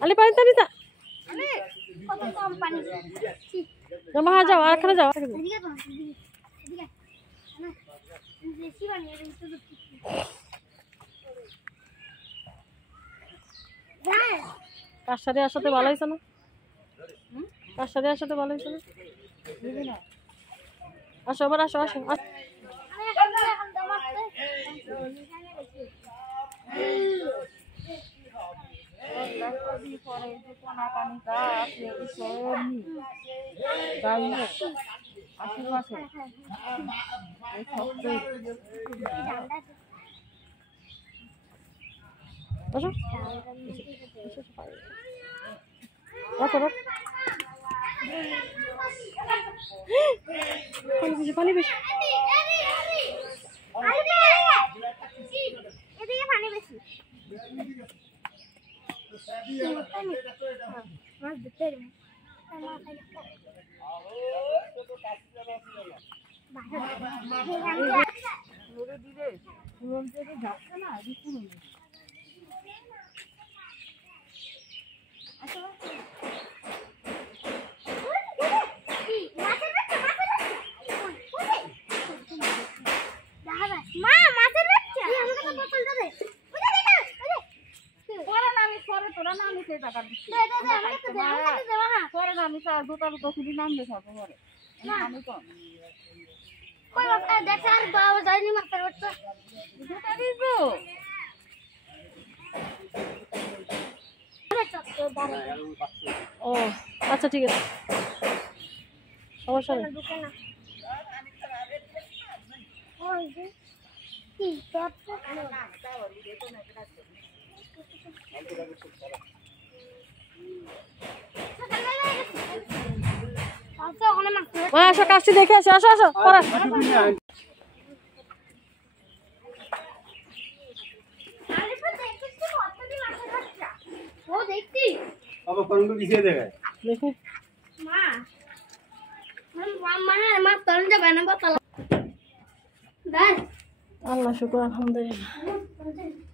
Ali paling tadi tak? Nama aja, akan aja. কার সাথে আসতে ভালো হইছে না? কার সাথে আসতে ভালো হইছে না? আসো আবার আসো আসো। পানি বেশি ও আচ্ছা ঠিক আছে সমস্যা নেই আসো কাজটি দেখে আসো আসো আসো পড়া আল্লাহ শুকর আলহামদুলিল্লাহ।